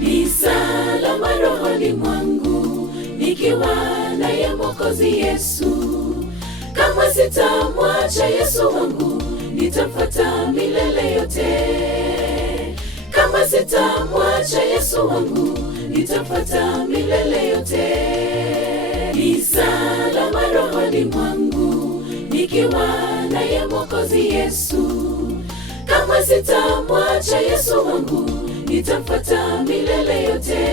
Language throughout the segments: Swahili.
Ni salama rohoni mwangu nikiwa naye Mwokozi Yesu. Kamwe sitamwacha Yesu wangu, nitamfuata milele yote. Kamwe sitamwacha Yesu wangu, nitamfuata milele yote. Ni salama rohoni mwangu nikiwa naye Mwokozi Yesu. Kamwe sitamwacha Yesu wangu, nitamfuata milele yote.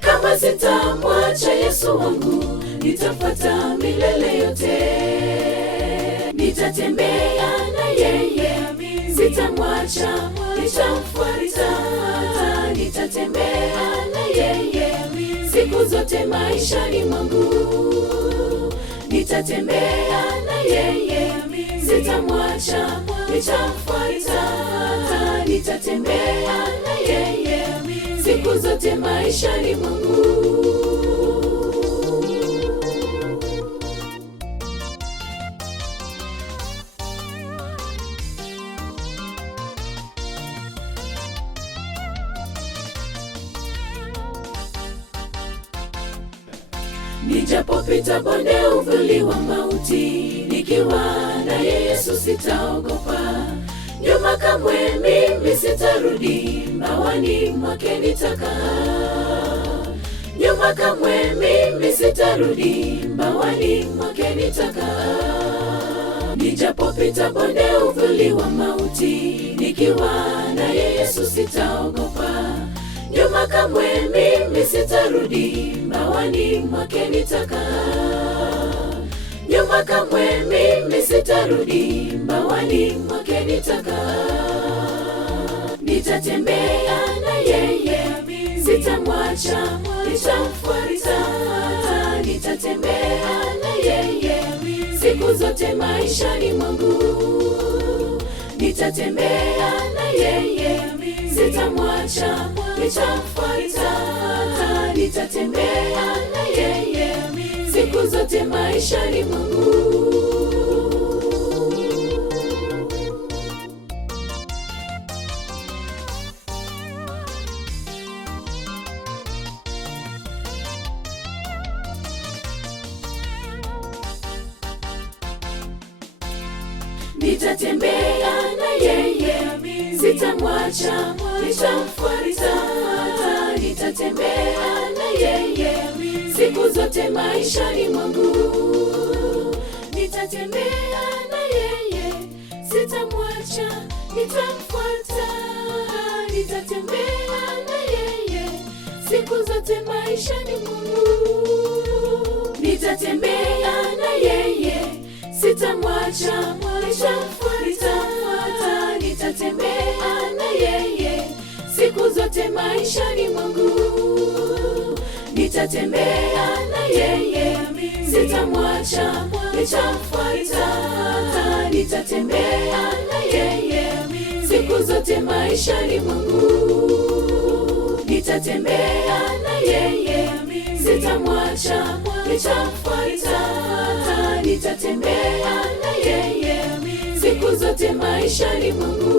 Kamwe sitamwacha Yesu wangu, nitamfuata milele yote. Nitatembea na yeye, sitamwacha, nitamfuata. Nitatembea na yeye siku zote maishani mwangu. Nitatembea na yeye, sitamwacha, nitamfuata. Nitatembea na yeye siku zote maishani mwangu. Nijapopita bonde uvuli wa mauti, nikiwa naye Yesu sitaogopa. Nyuma kamwe mimi sitarudi, mbawani mwake nitakaa. Nyuma kamwe mimi sitarudi, mbawani mwake nitakaa. Nijapopita bonde uvuli wa mauti, nikiwa naye Yesu sitaogopa. Nyuma kamwe mimi sitarudi, mbawani mwake nitakaa. Nyuma kamwe mimi sitarudi, mbawani mwake nitakaa. Nitatembea na yeye, sitamwacha, nitamfuata. Nitatembea na yeye siku zote maishani mwangu. Nitatembea na yeye, sitamwacha, nitamfuata. Nitatembea na yeye siku zote maishani mwangu. Nitatembea na yeye, sitamwacha, nitamfuata. Nitatembea na yeye siku zote maishani mwangu. Nitatembea na yeye, sitamwacha, nitamfuata. Nitatembea na yeye siku zote maishani mwangu. Nitatembea na yeye, sitamwacha, nitamfuata. Nitatembea na yeye siku zote maishani mwangu. Nitatembea na yeye, sitamwacha, nitamfuata. Nitatembea na yeye siku zote maishani mwangu. Nitatembea na yeye, sitamwacha, nitamfuata. Nitatembea na yeye siku zote maishani mwangu.